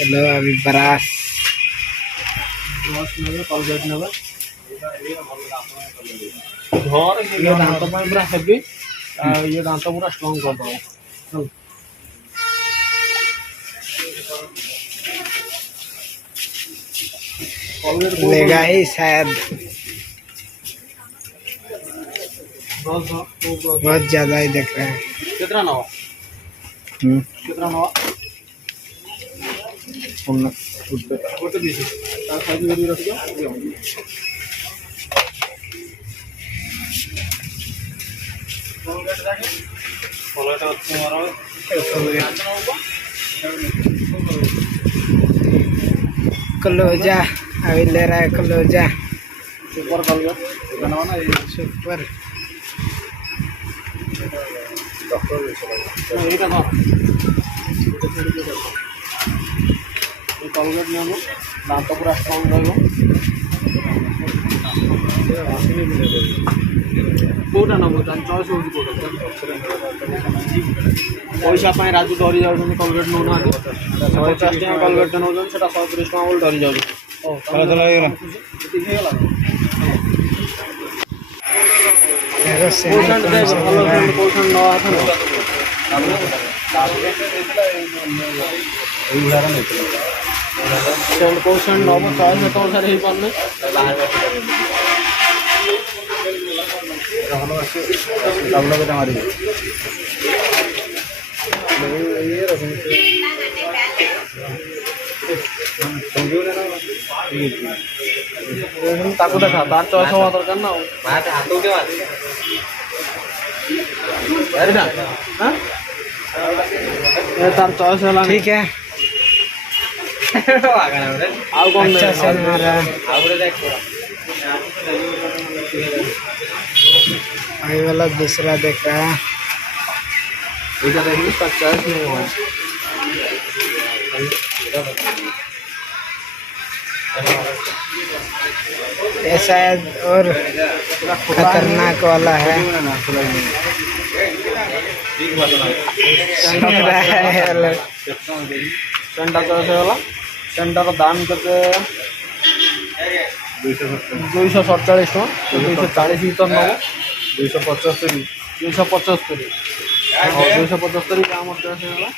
चलो अभी ब्रश ये दांत पूरा हेवी ये दांत पूरा स्ट्रॉन्ग कर दो लेगा ही शायद, बहुत ज्यादा ही देख रहे हैं। कितना नवा कितना नवा गोटे पीस साइज कर रखियो कलोजा अभी ले रहा है कलोजा सुपर कलर बनाओ ना ये सुपर। ये का ना ये कलर में हम दांत पूरा स्ट्रॉन्ग रहबो कोटा ना बोल चॉइस हो कोटा पैसा पाए राजू डरी जाउछन कलगेट नो ना 150 टका कलगेट नौजन सेटा 130 टका बोल डरी जाउछ ओ चला चला हे गेला कोशन दे कोशन न आथन सेंड कोशन न बो चॉइस में तो सर ही पन्ने डाउनलोड करके मारी ये ताको देखा तार चॉइस हुआ दरकार ना माते हाथ उठे मार अरे ना हां ये तार चॉइस वाला ठीक है। आओ कौन अच्छा से मारा आवरे देख अभी वाला दूसरा देख रहा है। इधर देखिए इसका चॉइस नहीं हुआ ये शायद और खतरनाक वाला है। सेंटा चॉइस वाला सेंटा का दाम करके 247 टका 240 भीतर नब 275 275 दाम चॉइस वाला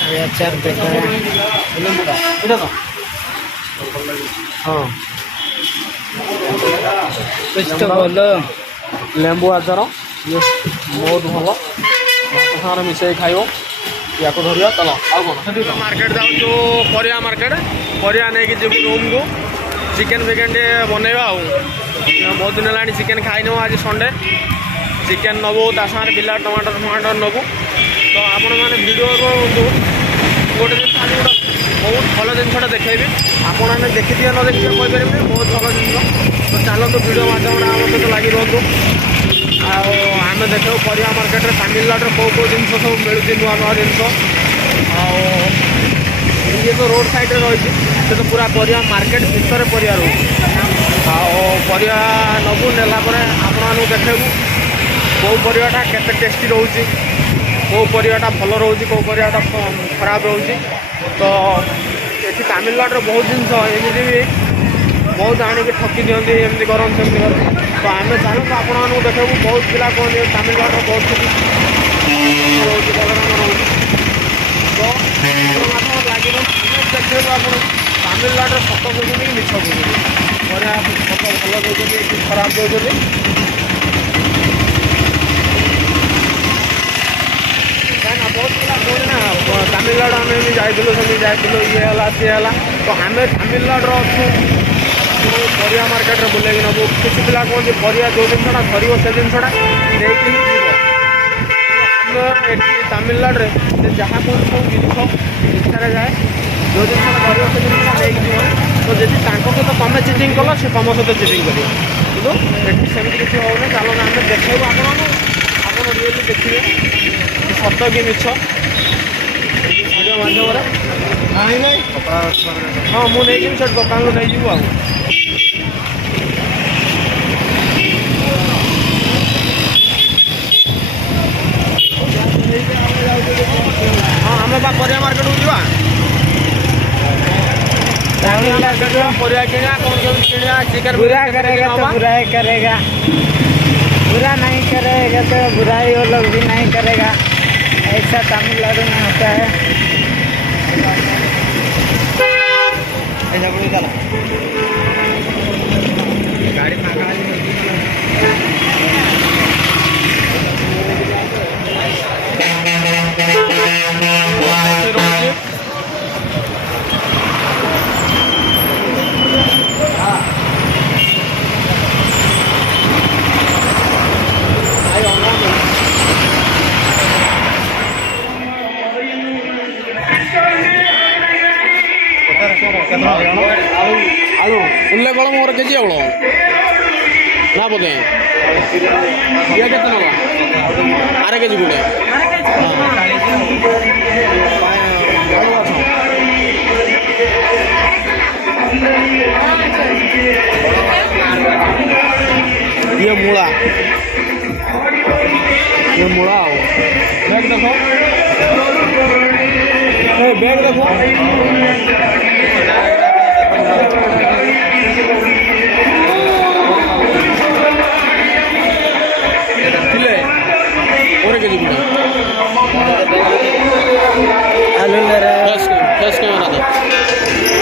अभी अचार देख रहे हैं। हाँ कुछ तो बोलो। लेंबू आचार ये बहुत भल सारे मिसाई खाइब या धरिया चल आउ कौन मार्केट जाऊँ परिया मार्केट परिया नहीं जीव रूम को चिकेन फिकेन टे बनवा बहुत दिन है चिकेन खाई आज संडे चिकेन नबू ता सारे बिला टमाटर फमाटर नबू तो आपण मैंने भिड रुहतु गोटे दिन खाली गोटे बहुत भल जिनसा देखी आपण मैंने देखी दिए न देखिए कहीपर बहुत भल जिन तो चलतु भिड मध्यम आम सहित लगी रुहतु आम देखो परिया मार्केट में तमिलनाडु कौ कौ जिन सब मिलूँ नुआ नुआ जिन ये तो रोड साइड रही है तो पूरा परिया मार्केट भितर परिया परिया नबू नेला आपण देखू कौ परिवाटा केते टेस्टी रोचे कौ परिवाटा भल रोचे कौ परिवाटा खराब रोचे तो ये तमिलनाडु बहुत जिनस एमती भी बहुत आणिक ठकी दिखती एमती करते सेमती कर तो आम चाहूँ आपण देखू बहुत पिला कहते तमिलनाडु बहुत किसी रोचे बलराम रोचे तो लगे देखो आप तमिलनाडु सत कौन कि मिछ कौन परिया सत भल दौरान खराब दौरान बहुत पिला कहना तमिलनाडु आम जाइलु जाइलु ये है तो आम तमिलनाडु अच्छु परिया मार्केट में बुले नबू किसी पिला कहते परिया जो जिनसा धर से जिनसा नहीं आम तमिलनाडु में जहाँ कौन सब जिन इच्छा जाए जो जिन धर से जिन नहीं तो जी सहित तुम चिटिंग कल सी तुम सहित चिटिंग कर कि सेमती किसी हो चलो ना आम देखू आप रियली देखिए सत कि मिछ भिडियो मध्यम हाँ मुझे से दुकान को नहीं जीव हाँ आम बा परिया मार्केट को जीवा परिया किणा कौन कौन किणा चिकन बुरा करेगा तो बुरा ही करेगा, बुरा नहीं करेगा तो बुराई वो लोग भी नहीं करेगा। ऐसा तमिलनाडु में होता है। गाड़ी आलू उल्ले कल मोर के जी एवं ना बोधे ये के आरे के जी गुड़े ये मूला आओ बैग देखो बैग देखो के जी आलू ले रहा है। फ्रेश कैमरा था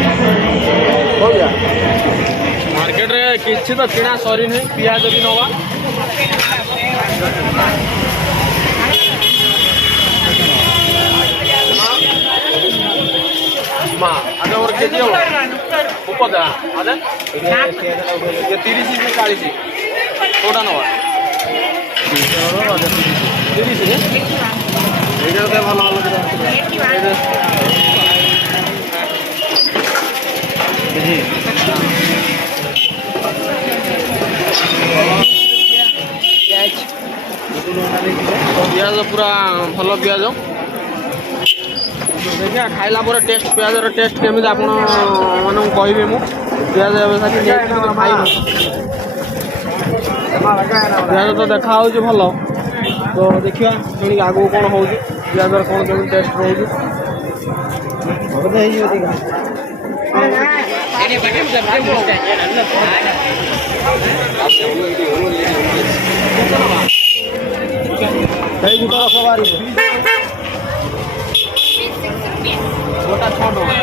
हो गया मार्केट रे किसी तो किଣା सरी नहीं पियाज भी नवा अरे और के जी उपदा अरे ये 30 से 40 थोड़ा नवा 30 ये तो भल पियाज पूरा भल पियाज देखिए खाइला पर टेस्ट पियाजर टेस्ट केमी आप कहि मु पियाज पियाज तो देखा हो भल तो देखिए पुणी आगू कौन हो पियाजर कौन केमी टेस्ट रोज गुटा सवारी गोटा 6 टका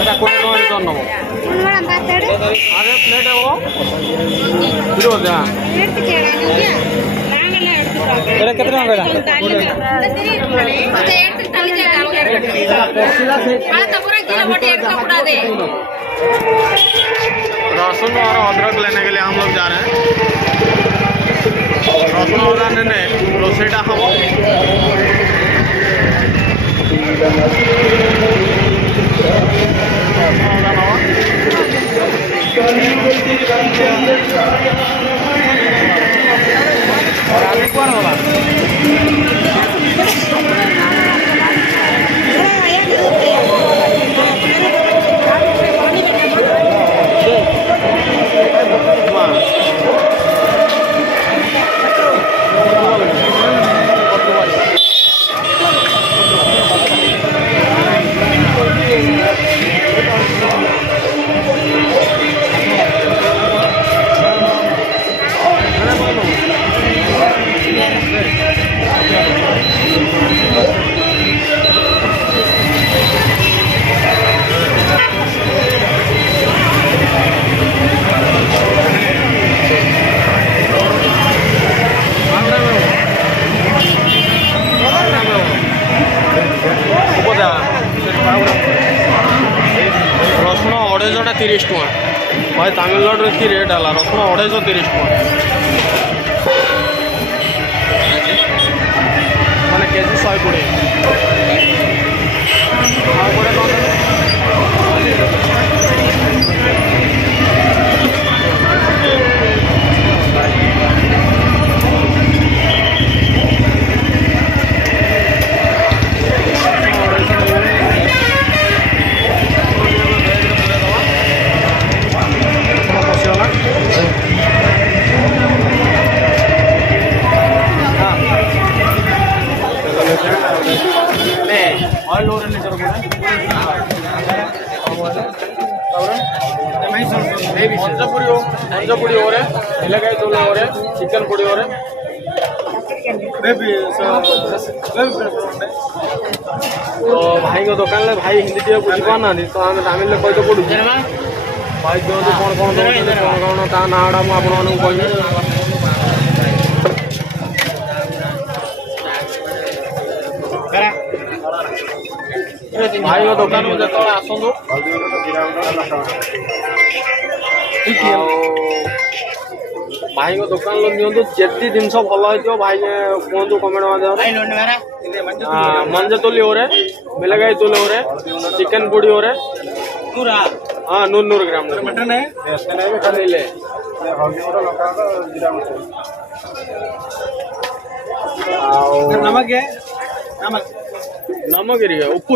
এটা কোটি টাকা রিটার্ন নেব আরে প্লেট এগো কিলো দা এটা কত টাকা এটা लहसुन और अदरक लेने के लिए हम लोग जा रहे हैं लहसुन और लेने रोसेटा हम और आगे कौन होगा ଅଢ଼େଇଶହଟା 30 ଟଙ୍କା। ଭାଇ ତାମିଲନାଡୁରେ କି ରେଟ୍ ହେଲା ରସୁଣ 230 ଟଙ୍କା ମାନେ କେଜି 120। ଆଉ ଗୋଟେ କ'ଣ ଦେବେ? ಮಂಜಪುಡಿ ಅವರೇ ಎಲೆಕಾಯಿ ತೋಲೆ ಅವರೇ ಚಿಕನ್ ಪುಡಿ ಅವರೇ तो भाई को दुकान ले भाई हिंदी टे बुझा ना तो आम तमिल कही तो पड़ू भाई दिखाते कौन कौन कौन कौन ता नाड़ा मुझे कहबी भाई को दुकान में जो आसतु भाई को दुकान नियंतु जेती जिनस भल हो भाई कहतु कमेंट माध्यम मंज तुली हो मिलगाई तुली हो चिकन पुड़ी हो हाँ 100 ग्राम मटन है नमक है नमक उप्पु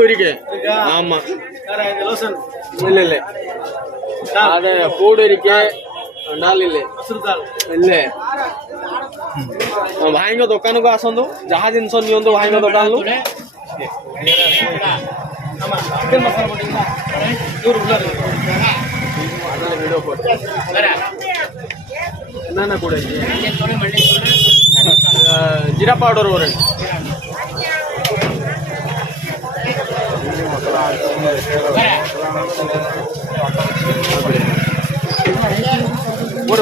आम ಇಲ್ಲ ಅದೇ ಪೌಡರಿಗೆ डालिले इल्ले भाई दुकान को आसतु जहाँ जिनस नियंतु भाई दुकान ना कोड़े जीरा पाउडर हो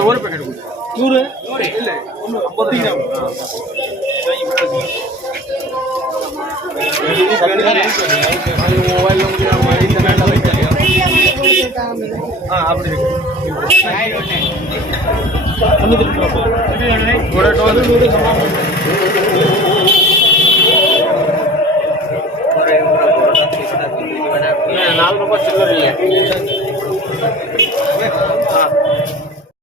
ஒரு पैकेट 100 ಇಲ್ಲ 50 ಗ್ರಾಂ मोबाइल नंबर हमारी चैनल हां आप थोड़ा टोल 4 ರೂಪಾಯಿ ಚಿಲ್ಲರೆ ಇಲ್ಲ